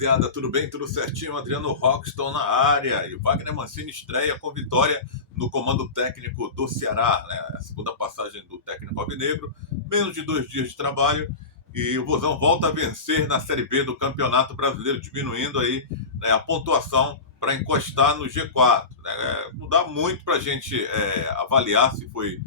rapaziada, tudo bem? Tudo certinho? Adriano Rockston na área. E Wagner Mancini estreia com vitória no comando técnico do Ceará, né? A segunda passagem do técnico alvinegro, menos de 2 dias de trabalho. E o Vozão volta a vencer na Série B do Campeonato Brasileiro, diminuindo aí, né, a pontuação para encostar no G4. Né? Não dá muito para a gente avaliar se foi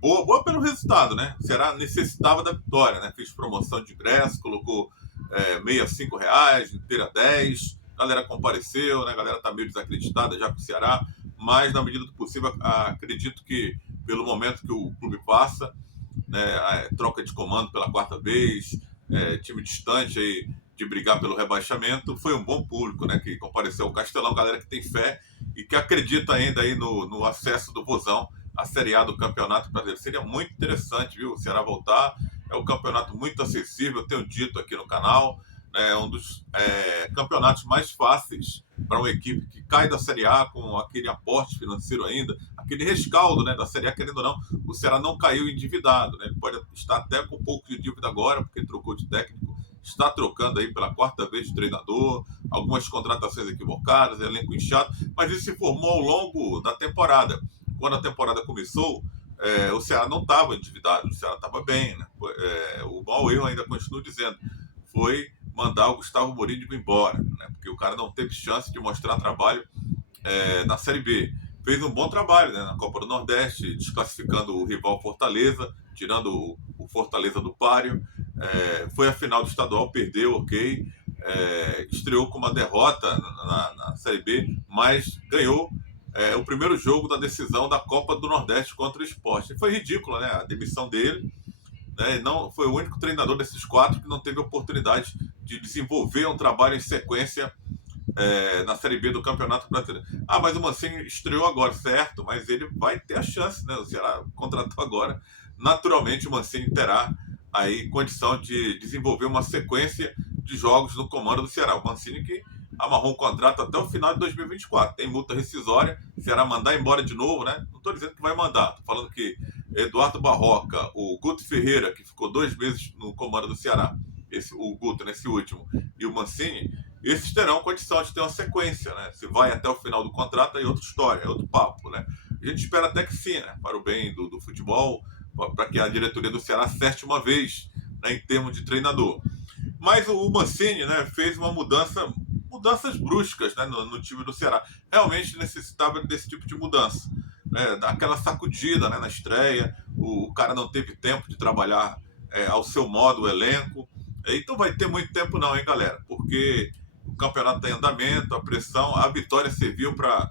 boa pelo resultado, né? O Ceará necessitava da vitória, né? Fez promoção de ingresso, colocou meia R$ 5, inteira 10. A galera compareceu, né? A galera tá meio desacreditada já com o Ceará, mas na medida do possível, acredito que pelo momento que o clube passa, né? Troca de comando pela quarta vez, time distante aí de brigar pelo rebaixamento, foi um bom público, né? Que compareceu ao Castelão, galera que tem fé e que acredita ainda aí no acesso do Vozão à Série A do Campeonato Brasileiro. Seria muito interessante, viu? O Ceará voltar. É um campeonato muito acessível, eu tenho dito aqui no canal. É um dos campeonatos mais fáceis para uma equipe que cai da Série A com aquele aporte financeiro ainda, aquele rescaldo, né, da Série A, querendo ou não, o Ceará não caiu endividado. Né? Ele pode estar até com um pouco de dívida agora, porque trocou de técnico, está trocando aí pela quarta vez de treinador, algumas contratações equivocadas, elenco inchado, mas isso se formou ao longo da temporada. Quando a temporada começou, o Ceará não estava endividado, o Ceará estava bem. Né? O mau erro, ainda continuo dizendo, foi mandar o Gustavo Morínigo embora, né? Porque o cara não teve chance de mostrar trabalho na Série B. Fez um bom trabalho, né, na Copa do Nordeste, desclassificando o rival Fortaleza, tirando o Fortaleza do páreo. Foi a final do estadual, perdeu, ok. Estreou com uma derrota na Série B, mas ganhou o primeiro jogo da decisão da Copa do Nordeste contra o Sport. E foi ridícula, né, a demissão dele. Não foi o único treinador desses 4 que não teve oportunidade de desenvolver um trabalho em sequência na Série B do Campeonato Brasileiro. Mas o Mancini estreou agora, certo, mas ele vai ter a chance, né? O Ceará contratou agora. Naturalmente o Mancini terá aí condição de desenvolver uma sequência de jogos no comando do Ceará. O Mancini que amarrou um contrato até o final de 2024. Tem multa rescisória, o Ceará mandar embora de novo, né? Não estou dizendo que vai mandar, estou falando que Eduardo Barroca, o Guto Ferreira, que ficou 2 meses no comando do Ceará, o Guto nesse último, e o Mancini, esses terão condição de ter uma sequência, né? Se vai até o final do contrato, aí é outra história, é outro papo, né? A gente espera até que sim, né? Para o bem do futebol, para que a diretoria do Ceará acerte uma vez, né, em termos de treinador. Mas o Mancini, né, fez mudanças bruscas, né, no time do Ceará. Realmente necessitava desse tipo de mudança. Dar aquela sacudida, né, na estreia. O cara não teve tempo de trabalhar ao seu modo o elenco. Então vai ter muito tempo não, hein, galera? Porque o campeonato está em andamento, a pressão, a vitória serviu para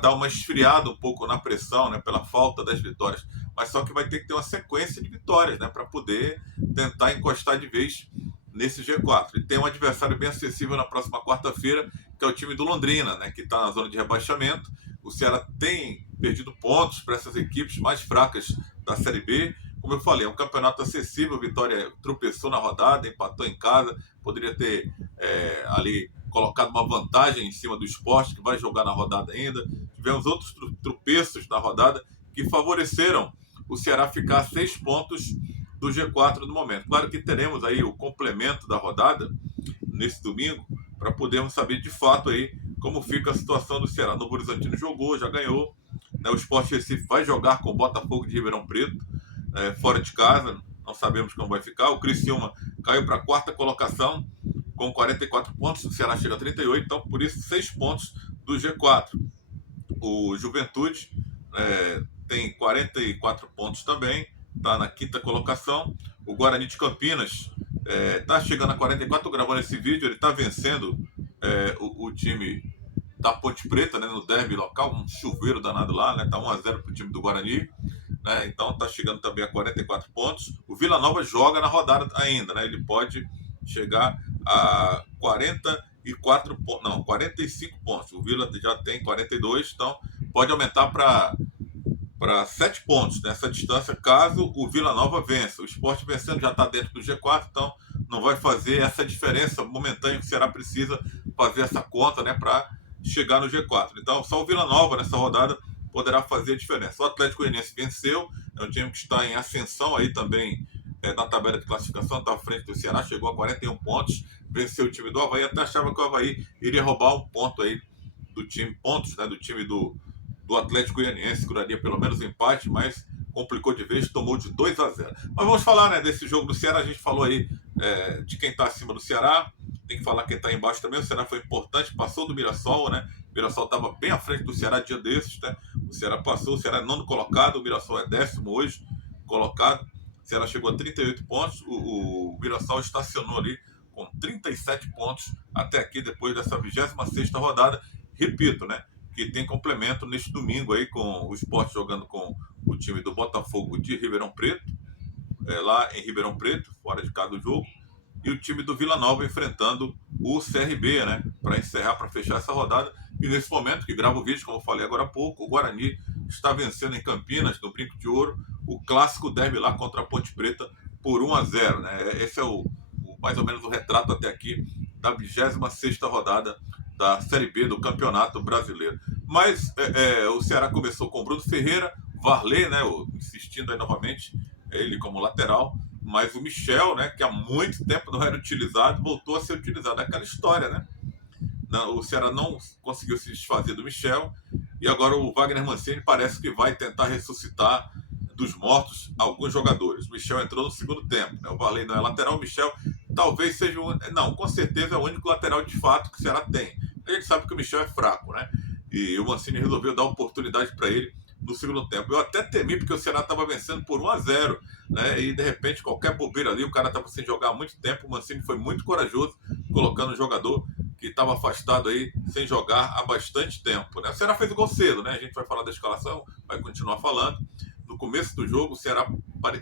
dar uma esfriada um pouco na pressão, né, pela falta das vitórias. Mas só que vai ter que ter uma sequência de vitórias, né, para poder tentar encostar de vez nesse G4. E tem um adversário bem acessível na próxima quarta-feira, que é o time do Londrina, né, que está na zona de rebaixamento. O Ceará tem perdido pontos para essas equipes mais fracas da Série B. Como eu falei, é um campeonato acessível. Vitória tropeçou na rodada, empatou em casa, poderia ter ali colocado uma vantagem em cima do Sport, que vai jogar na rodada ainda. Tivemos outros tropeços na rodada que favoreceram o Ceará ficar a 6 pontos do G4 no momento. Claro que teremos aí o complemento da rodada nesse domingo para podermos saber de fato aí como fica a situação do Ceará. Novo Horizontino jogou, já ganhou, né? O Sport Recife vai jogar com o Botafogo de Ribeirão Preto, fora de casa, não sabemos como vai ficar. O Criciúma caiu para a 4ª colocação com 44 pontos, o Ceará chega a 38, então por isso 6 pontos do G4. O Juventude tem 44 pontos também, está na 5ª colocação. O Guarani de Campinas está chegando a 44, estou gravando esse vídeo, ele está vencendo o time da Ponte Preta, né, no derby local, um chuveiro danado lá, né, tá 1-0 para o time do Guarani, né, então está chegando também a 44 pontos. O Vila Nova joga na rodada ainda, né, ele pode chegar a 45 pontos. O Vila já tem 42, então pode aumentar para 7 pontos nessa distância, caso o Vila Nova vença. O Sport vencendo já está dentro do G4, então não vai fazer essa diferença momentânea que o Ceará precisa fazer essa conta, né, para chegar no G4. Então só o Vila Nova nessa rodada poderá fazer a diferença. O Atlético Goianiense venceu, é um time que está em ascensão aí também na tabela de classificação, está à frente do Ceará, chegou a 41 pontos, venceu o time do Avaí, até achava que o Avaí iria roubar um ponto aí do time, pontos, né, do time do Atlético Goianiense, curaria pelo menos empate, mas complicou de vez, tomou de 2-0. Mas vamos falar, né, desse jogo do Ceará. A gente falou aí de quem está acima do Ceará, tem que falar quem está embaixo também. O Ceará foi importante, passou do Mirassol, né? O Mirassol estava bem à frente do Ceará dia desses, né? O Ceará passou, o Ceará é nono colocado, o Mirassol é 10º hoje colocado. O Ceará chegou a 38 pontos, o Mirassol estacionou ali com 37 pontos até aqui, depois dessa 26ª rodada. Repito, né? Que tem complemento neste domingo aí com o Sport jogando com o time do Botafogo de Ribeirão Preto, lá em Ribeirão Preto, fora de casa do jogo, e o time do Vila Nova enfrentando o CRB, né, para encerrar, para fechar essa rodada. E nesse momento que gravo o vídeo, como eu falei agora há pouco, o Guarani está vencendo em Campinas, no Brinco de Ouro, o clássico derby lá contra a Ponte Preta por 1-0, né? Esse é mais ou menos o retrato até aqui da 26ª rodada da Série B do Campeonato Brasileiro. Mas o Ceará começou com o Bruno Ferreira, Varley, né, insistindo aí novamente, ele como lateral, mas o Michel, né, que há muito tempo não era utilizado, voltou a ser utilizado. É aquela história, né? O Ceará não conseguiu se desfazer do Michel, e agora o Wagner Mancini parece que vai tentar ressuscitar dos mortos alguns jogadores. O Michel entrou no segundo tempo, né? O Varley não é lateral, o Michel talvez seja não, com certeza é o único lateral de fato que o Ceará tem. A gente sabe que o Michel é fraco, né? E o Mancini resolveu dar oportunidade para ele no segundo tempo. Eu até temi, porque o Ceará estava vencendo por 1-0, né? E de repente, qualquer bobeira ali, o cara estava sem jogar há muito tempo. O Mancini foi muito corajoso, colocando o jogador que estava afastado aí, sem jogar há bastante tempo, né? O Ceará fez o gol cedo, né? A gente vai falar da escalação, vai continuar falando. No começo do jogo, o Ceará,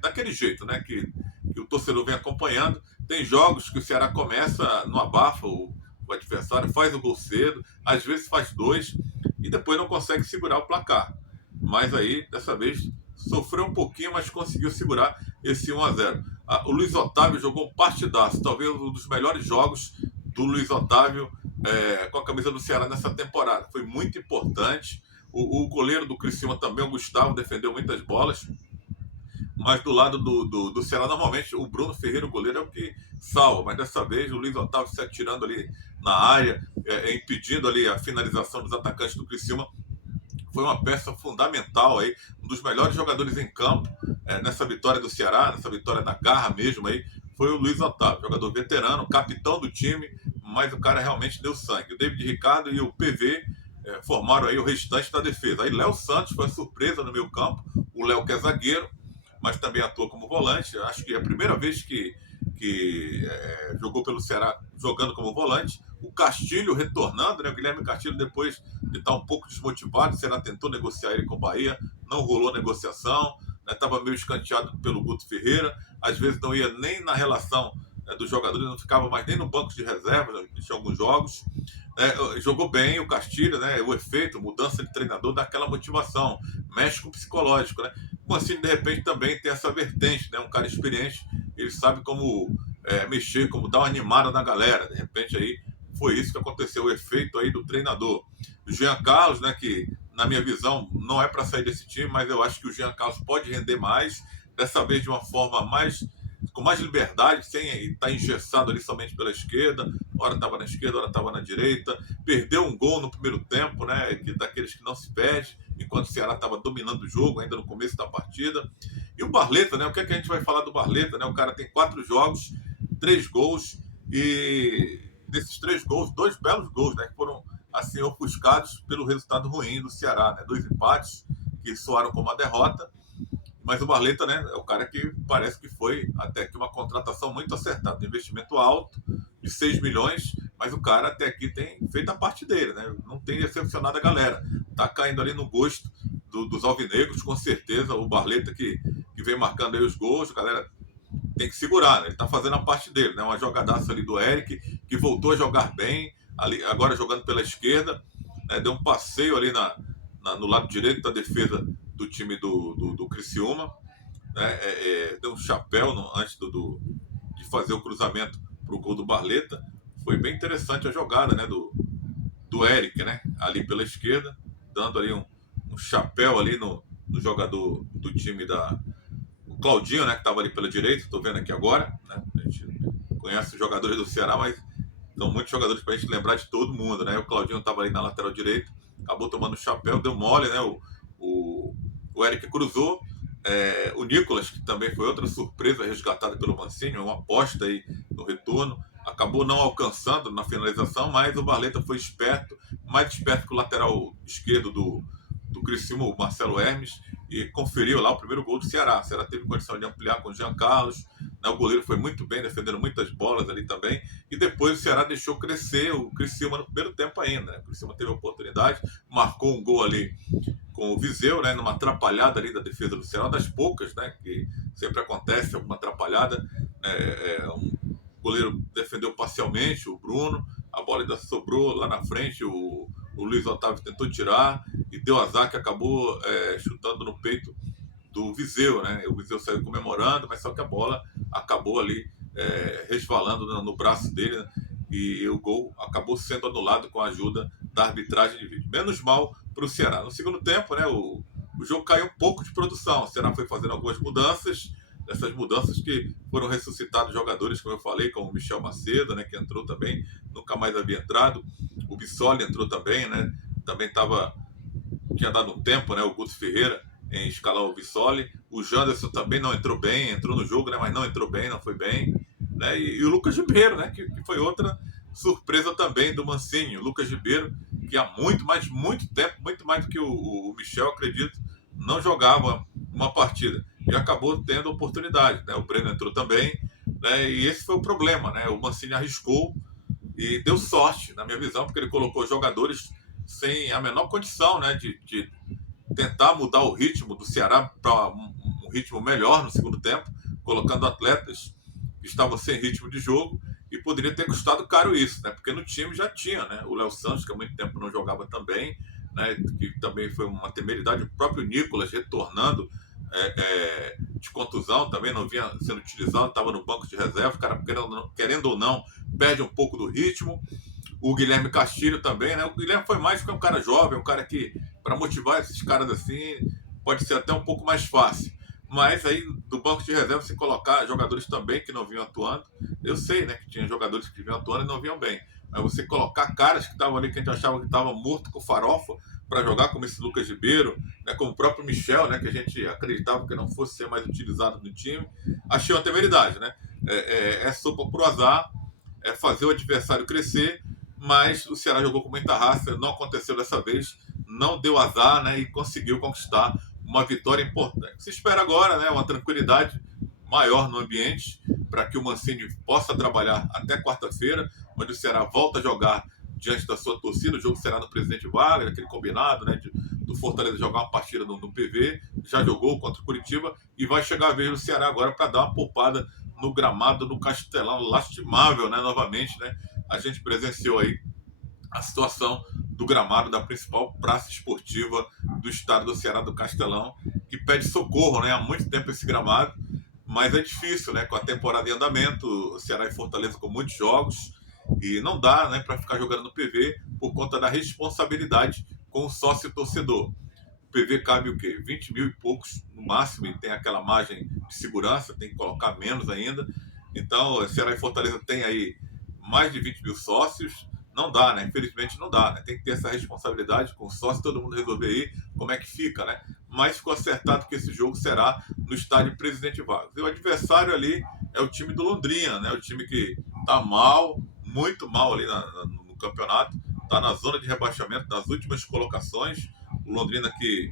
daquele jeito, né? Que o torcedor vem acompanhando. Tem jogos que o Ceará começa no abafa, o adversário faz o gol cedo, às vezes faz 2 e depois não consegue segurar o placar. Mas aí, dessa vez, sofreu um pouquinho, mas conseguiu segurar esse 1-0. O Luiz Otávio jogou um partidaço, talvez um dos melhores jogos do Luiz Otávio com a camisa do Ceará nessa temporada. Foi muito importante. O goleiro do Criciúma também, o Gustavo, defendeu muitas bolas. Mas do lado do Ceará, normalmente, o Bruno Ferreira, o goleiro, é o que salva. Mas dessa vez, o Luiz Otávio se atirando ali na área, impedindo ali a finalização dos atacantes do Criciúma. Foi uma peça fundamental aí, um dos melhores jogadores em campo nessa vitória do Ceará, nessa vitória na garra mesmo aí, foi o Luiz Otávio, jogador veterano, capitão do time, mas o cara realmente deu sangue. O David Ricardo e o PV formaram aí o restante da defesa. Aí Léo Santos foi surpresa no meio campo, o Léo que é zagueiro, mas também atua como volante. Acho que é a primeira vez que jogou pelo Ceará jogando como volante. O Castilho retornando, né? O Guilherme Castilho, depois de estar um pouco desmotivado, o Ceará tentou negociar ele com o Bahia, não rolou negociação, estava meio escanteado pelo Guto Ferreira, às vezes não ia nem na relação dos jogadores, não ficava mais nem no banco de reserva em alguns jogos. Jogou bem o Castilho, né? O efeito, mudança de treinador, dá aquela motivação, mexe com o psicológico, né? O Mancini, de repente, também tem essa vertente, né? Um cara experiente, ele sabe como mexer, como dar uma animada na galera. De repente, aí foi isso que aconteceu, o efeito aí do treinador. O Jean Carlos, né? Que, na minha visão, não é para sair desse time, mas eu acho que o Jean Carlos pode render mais, dessa vez de uma forma com mais liberdade, sem estar engessado ali somente pela esquerda. Hora estava na esquerda, hora estava na direita. Perdeu um gol no primeiro tempo, né? Daqueles que não se perde, enquanto o Ceará estava dominando o jogo ainda no começo da partida. E o Barleta, né? O que é que a gente vai falar do Barleta, né? O cara tem 4 jogos, 3 gols, e desses 3 gols, 2 belos gols, né? Que foram assim ofuscados pelo resultado ruim do Ceará, né? 2 empates que soaram como uma derrota. Mas o Barleta, né, é o cara que parece que foi até aqui uma contratação muito acertada, um investimento alto de 6 milhões, mas o cara até aqui tem feito a parte dele, né? Não tem decepcionado a galera. Tá caindo ali no gosto dos alvinegros, com certeza. O Barleta que vem marcando aí os gols, a galera tem que segurar, né? Ele tá fazendo a parte dele, né? Uma jogadaça ali do Eric, que voltou a jogar bem, ali, agora jogando pela esquerda, né? Deu um passeio ali no lado direito da defesa do time do Criciúma, né? Deu um chapéu antes de fazer o cruzamento para o gol do Barleta. Foi bem interessante a jogada, né? Do Eric, né? Ali pela esquerda, dando ali um chapéu ali no jogador do time Claudinho, né, que estava ali pela direita, estou vendo aqui agora, né? A gente conhece os jogadores do Ceará, mas são muitos jogadores para a gente lembrar de todo mundo, né? O Claudinho estava ali na lateral direita, acabou tomando o chapéu, deu mole, né? O, o Eric cruzou. O Nicolas, que também foi outra surpresa resgatada pelo Mancini, uma aposta aí no retorno, acabou não alcançando na finalização, mas o Barleta foi esperto, mais esperto que o lateral esquerdo do Criciúma, o Marcelo Hermes, e conferiu lá o primeiro gol do Ceará. O Ceará teve condição de ampliar com o Jean Carlos, né? O goleiro foi muito bem, defendendo muitas bolas ali também, e depois o Ceará deixou crescer o Criciúma no primeiro tempo ainda, né? O Criciúma teve a oportunidade, marcou um gol ali com o Viseu, né, numa atrapalhada ali da defesa do Ceará, uma das poucas, né, que sempre acontece alguma atrapalhada. Um goleiro defendeu parcialmente, o Bruno, a bola ainda sobrou lá na frente, o Luiz Otávio tentou tirar e deu azar que acabou chutando no peito do Viseu, né? O Viseu saiu comemorando, mas só que a bola acabou ali resvalando no braço dele, né? E o gol acabou sendo anulado com a ajuda da arbitragem de vídeo. Menos mal para o Ceará. No segundo tempo, né, o jogo caiu um pouco de produção. O Ceará foi fazendo algumas mudanças, essas mudanças que foram ressuscitados jogadores, como eu falei, como o Michel Macedo, né, que entrou também, nunca mais havia entrado. O Bissoli entrou também, né? Também tinha dado um tempo, né, o Guto Ferreira em escalar o Bissoli. O Janderson também não entrou bem, entrou no jogo, né, mas não entrou bem, não foi bem. Né? E o Lucas Ribeiro, né, que foi outra surpresa também do Mancini. O Lucas Ribeiro, que há muito tempo, muito mais do que o Michel, acredito, não jogava uma partida. E acabou tendo oportunidade. Né? O Breno entrou também. Né? E esse foi o problema. Né? O Mancini arriscou e deu sorte, na minha visão, porque ele colocou jogadores sem a menor condição, né, de tentar mudar o ritmo do Ceará para um ritmo melhor no segundo tempo, colocando atletas que estavam sem ritmo de jogo, e poderia ter custado caro isso, né? Porque no time já tinha, né? O Léo Santos, que há muito tempo não jogava também, né? Que também foi uma temeridade. O próprio Nicolas retornando de contusão, também não vinha sendo utilizado, estava no banco de reserva, o cara, querendo ou não, perde um pouco do ritmo. O Guilherme Castilho também, né? O Guilherme foi mais porque é um cara jovem, um cara que, para motivar esses caras assim, pode ser até um pouco mais fácil. Mas aí, do banco de reserva, se colocar jogadores também que não vinham atuando, eu sei, né, que tinha jogadores que vinham atuando e não vinham bem. Mas você colocar caras que estavam ali, que a gente achava que estavam morto com farofa, para jogar, como esse Lucas Ribeiro, né, como o próprio Michel, né, que a gente acreditava que não fosse ser mais utilizado no time, achei uma temeridade, né? É sopa pro azar, é fazer o adversário crescer, mas o Ceará jogou com muita raça, não aconteceu dessa vez, não deu azar, né, e conseguiu conquistar uma vitória importante. Se espera agora, né, uma tranquilidade maior no ambiente para que o Mancini possa trabalhar até quarta-feira, onde o Ceará volta a jogar diante da sua torcida. O jogo será no Presidente Vargas, aquele combinado, né, do Fortaleza jogar uma partida no PV, já jogou contra o Curitiba e vai chegar a vez do Ceará agora para dar uma poupada no gramado do Castelão, lastimável, né, novamente, né? A gente presenciou aí a situação do gramado da principal praça esportiva do estado do Ceará, do Castelão, que pede socorro, né? Há muito tempo esse gramado, mas é difícil, né? Com a temporada em andamento, o Ceará e Fortaleza com muitos jogos, e não dá, né, para ficar jogando no PV por conta da responsabilidade com o sócio torcedor. O PV cabe o quê? 20 mil e poucos no máximo, e tem aquela margem de segurança, tem que colocar menos ainda. Então, Ceará e Fortaleza tem aí mais de 20 mil sócios. Não dá, né? Infelizmente não dá, né? Tem que ter essa responsabilidade com o sócio, todo mundo resolver aí como é que fica, né? Mas ficou acertado que esse jogo será no estádio Presidente Vargas. E o adversário ali é o time do Londrina, né? O time que tá mal, muito mal ali no campeonato, tá na zona de rebaixamento, nas últimas colocações. O Londrina que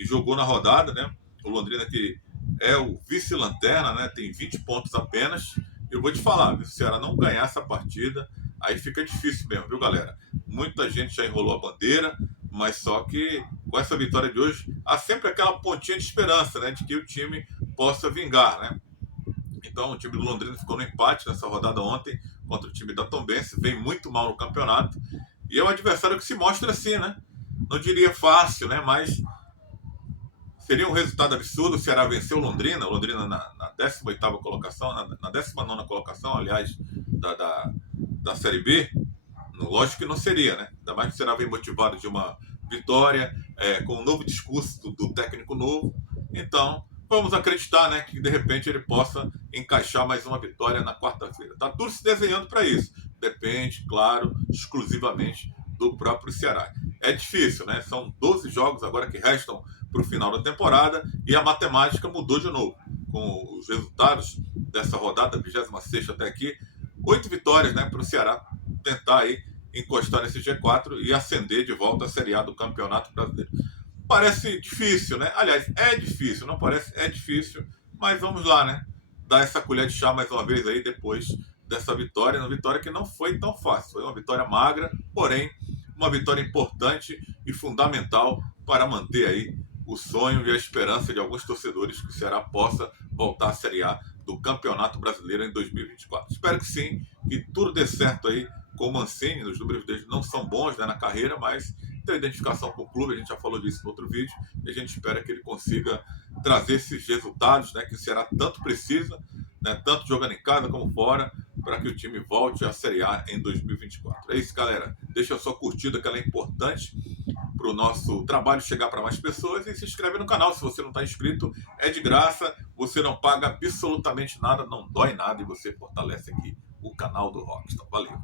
jogou na rodada, né? O Londrina que é o vice-lanterna, né? Tem 20 pontos apenas. Eu vou te falar, se o Ceará não ganhar essa partida, aí fica difícil mesmo, viu, galera? Muita gente já enrolou a bandeira, mas só que com essa vitória de hoje, há sempre aquela pontinha de esperança, né? De que o time possa vingar, né? Então, o time do Londrina ficou no empate nessa rodada ontem contra o time da Tombense, vem muito mal no campeonato, e é um adversário que se mostra assim, né? Não diria fácil, né? Mas seria um resultado absurdo. O Ceará venceu o Londrina na 18ª colocação, na 19ª colocação, aliás, da Série B. Lógico que não seria, né? Ainda mais que o Ceará vem motivado de uma vitória, com um novo discurso do técnico novo. Então, vamos acreditar, né, que de repente ele possa encaixar mais uma vitória na quarta-feira. Tá tudo se desenhando para isso. Depende, claro, exclusivamente do próprio Ceará. É difícil, né? São 12 jogos agora que restam para o final da temporada e a matemática mudou de novo. Com os resultados dessa rodada, 26ª até aqui, 8 vitórias, né, para o Ceará tentar aí encostar nesse G4 e ascender de volta à Série A do Campeonato Brasileiro. Parece difícil, né? Aliás, é difícil, não parece? É difícil, mas vamos lá, né? Dar essa colher de chá mais uma vez aí depois dessa vitória, uma vitória que não foi tão fácil. Foi uma vitória magra, porém uma vitória importante e fundamental para manter aí o sonho e a esperança de alguns torcedores que o Ceará possa voltar à Série A do Campeonato Brasileiro em 2024. Espero que sim, que tudo dê certo aí com o Mancini. Os números dele não são bons, né, na carreira, mas tem identificação com o clube, a gente já falou disso no outro vídeo, e a gente espera que ele consiga trazer esses resultados, né, que o Ceará tanto precisa, né, tanto jogando em casa como fora, para que o time volte à Série A em 2024. É isso, galera. Deixa a sua curtida, que ela é importante para o nosso trabalho chegar para mais pessoas, e se inscreve no canal se você não está inscrito. É de graça, você não paga absolutamente nada, não dói nada, e você fortalece aqui o canal do Rockstar. Valeu!